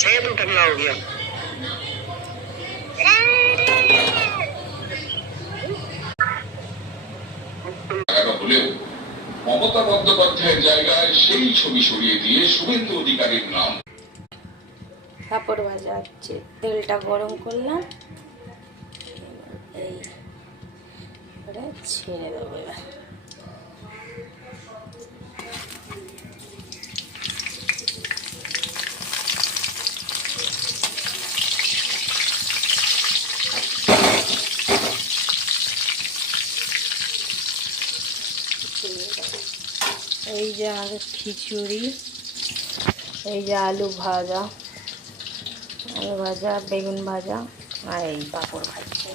छह तो ठंडा हो गया। হলেও মমতা বন্দ্যোপাধ্যায়ের জায়গায় সেই ছবি সরিয়ে দিয়ে শুভেন্দু অধিকারীর নাম। পাপড় ভাজা হচ্ছে, তেলটা গরম করলাম, এই ছেড়ে দেবো এবার। এই যে আমাদের খিচুড়ি, এই যে আলু ভাজা, বেগুন ভাজা, আর এই পাঁপড় ভাজছে।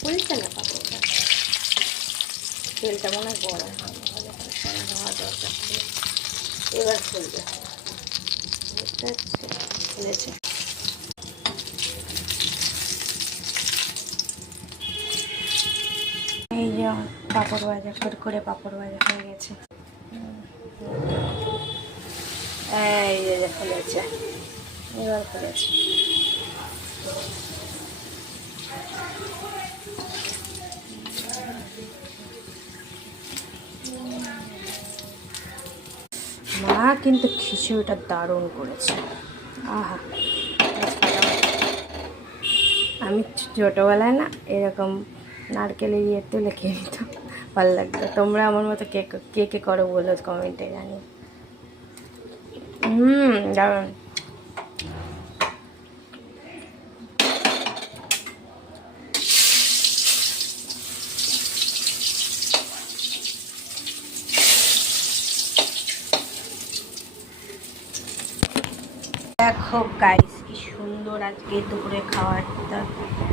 ফুলছে না পাঁপড়টা, তেলটা মনে হয় গরম হওয়া দরকার ছিল, এবার ফুলবে। বুঝতে পারছি, ফুলেছে। এই যে পাঁপড় ভাজা, করে পাঁপড় ভাজা হয়ে গেছে। এই যে ফুলেছে, এবার ফুলেছে। মা কিন্তু খিচুড়িটা দারুণ করেছে, আহা। আমি ছোটোবেলায় না এরকম নারকেলের ইয়ে তুলে খেয়ে নিতাম, ভালো লাগতো। তোমরা আমার মতো কে কে করো বলো কমেন্টে, জানি। দারুণ। দেখো গাইস, কি সুন্দর আজকে দুপুরে খাওয়াটা,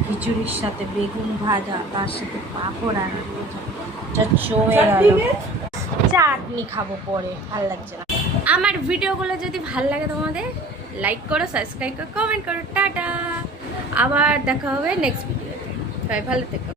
খিচুড়ির সাথে বেগুন ভাজা, তার সাথে পাঁপড় আর জমে গেল। চাটনি খাবো পরে, ভালো লাগছে না। আমার ভিডিওগুলো যদি ভালো লাগে তোমাদের, লাইক করো, সাবস্ক্রাইব করো, কমেন্ট করো। টাটা, আবার দেখা হবে নেক্সট ভিডিওতে। সবাই ভালো থেকো।